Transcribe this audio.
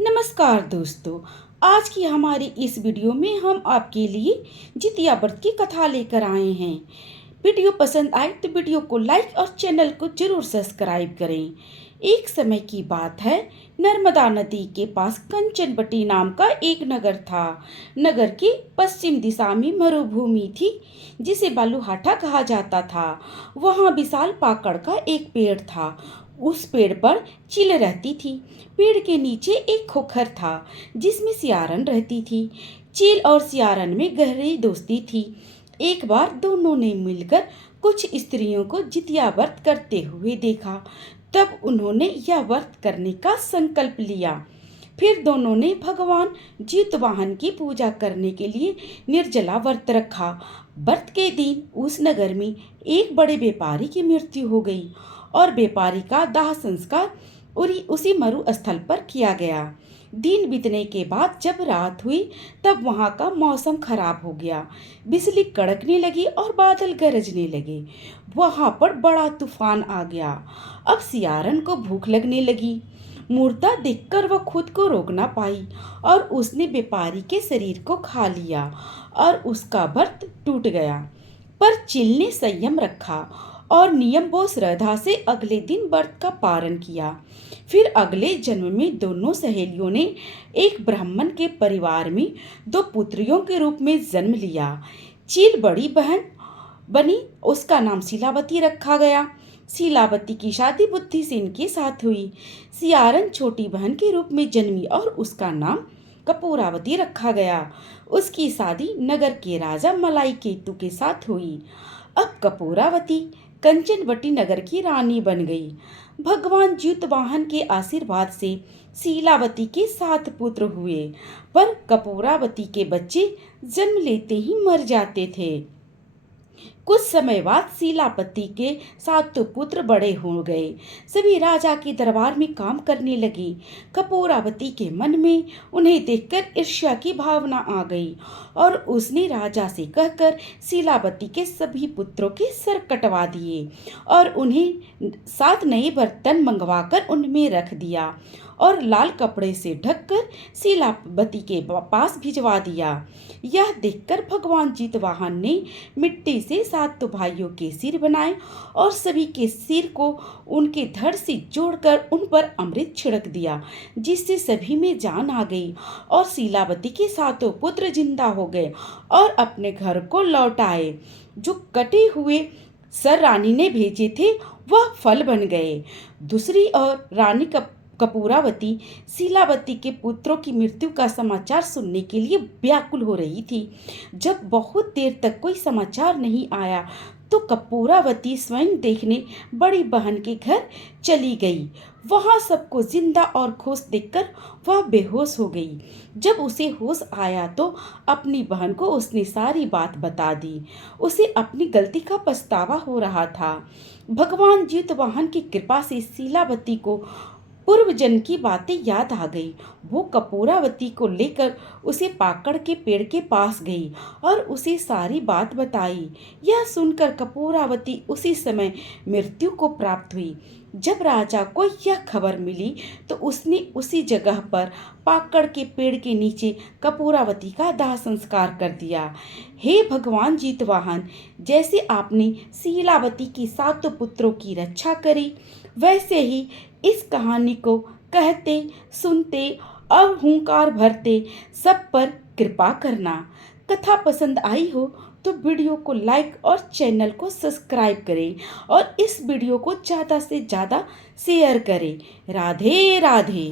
नमस्कार दोस्तों। आज की हमारी इस वीडियो में हम आपके लिए जितिया व्रत की कथा लेकर आए हैं। वीडियो पसंद आए तो वीडियो को लाइक और चैनल को जरूर सब्सक्राइब करें। एक समय की बात है, नर्मदा नदी के पास कंचनबटी नाम का एक नगर था। नगर के पश्चिम दिशा में मरुभूमि थी जिसे बालूहाटा कहा जाता था। वहाँ विशाल पाकड़ का एक पेड़ था। उस पेड़ पर चील रहती थी। पेड़ के नीचे एक खोखर था जिसमें सियारन रहती थी। चील और सियारन में गहरी दोस्ती थी। एक बार दोनों ने मिलकर कुछ स्त्रियों को जितिया व्रत करते हुए देखा। तब उन्होंने यह व्रत करने का संकल्प लिया। फिर दोनों ने भगवान जितवाहन की पूजा करने के लिए निर्जला व्रत रखा। व्रत के दिन उस नगर में एक बड़े व्यापारी की मृत्यु हो गई और व्यापारी का दाह संस्कार उसी मरु स्थल पर किया गया। दिन बीतने के बाद जब रात हुई तब वहां का मौसम खराब हो गया। बिजली कड़कने लगी और बादल गरजने लगे। वहां पर बड़ा तूफान आ गया। अब सियारन को भूख लगने लगी। मुर्दा देखकर वह खुद को रोक ना पाई और उसने व्यापारी के शरीर को खा लिया और उसका व्रत टूट गया। पर चिल ने संयम रखा और नियम व श्रद्धा से अगले दिन व्रत का पारण किया। फिर अगले जन्म में दोनों सहेलियों ने एक ब्राह्मण के परिवार में दो पुत्रियों के रूप में जन्म लिया। चील बड़ी बहन बनी, उसका नाम शीलावती रखा गया। शीलावती की शादी बुद्धिसेन के साथ हुई। सियारन छोटी बहन के रूप में जन्मी और उसका नाम कपूरावती रखा गया। उसकी शादी नगर के राजा मलाई केतु के साथ हुई। अब कपूरावती कंचनवटी नगर की रानी बन गई। भगवान जितवाहन के आशीर्वाद से शीलावती के 7 पुत्र हुए, पर कपूरावती के बच्चे जन्म लेते ही मर जाते थे। कुछ समय बाद शीलावती के 7 पुत्र बड़े हो गए। सभी राजा के दरबार में काम करने लगे। कपूरावती के मन में उन्हें देखकर ईर्ष्या की भावना आ गई और उसने राजा से कहकर शीलावती के सभी पुत्रों के सर कटवा दिए और उन्हें 7 नए बर्तन मंगवाकर उनमें रख दिया और लाल कपड़े से ढककर शीलावती के पास भिजवा दिया। यह देखकर भगवान जितवाहन ने मिट्टी से 7 भाइयों के सिर बनाए और सभी के सिर को उनके धड़ से जोड़कर उन पर अमृत छिड़क दिया, जिससे सभी में जान आ गई और शीलावती के 7 पुत्र जिंदा हो गए और अपने घर को लौट आए। जो कटे हुए सर रानी ने भेजे थे वह फल बन गए। दूसरी ओर रानी कपूरावती शीलावती के पुत्रों की मृत्यु का समाचार सुनने के लिए व्याकुल हो रही थी। जब बहुत देर तक कोई समाचार नहीं आया तो कपूरावती स्वयं देखने बड़ी बहन के घर चली गई। वहां सबको जिंदा और खुश देखकर वह बेहोश हो गई। जब उसे होश आया तो अपनी बहन को उसने सारी बात बता दी। उसे अपनी गलती का पछतावा हो रहा था। भगवान जितवाहन की कृपा से शीलावती को पूर्व जन्म की बातें याद आ गई। वो कपूरावती को लेकर उसे पाकड़ के पेड़ के पास गई और उसे सारी बात बताई। यह सुनकर कपूरावती उसी समय मृत्यु को प्राप्त हुई। जब राजा को यह खबर मिली तो उसने उसी जगह पर पाकड़ के पेड़ के नीचे कपूरावती का दाह संस्कार कर दिया। हे भगवान जितवाहन, जैसे आपने शीलावती की 7 पुत्रों की रक्षा करी, वैसे ही इस कहानी को कहते, सुनते और हुंकार भरते सब पर कृपा करना। कथा पसंद आई हो तो वीडियो को लाइक और चैनल को सब्सक्राइब करें और इस वीडियो को ज़्यादा से ज़्यादा शेयर करें। राधे राधे।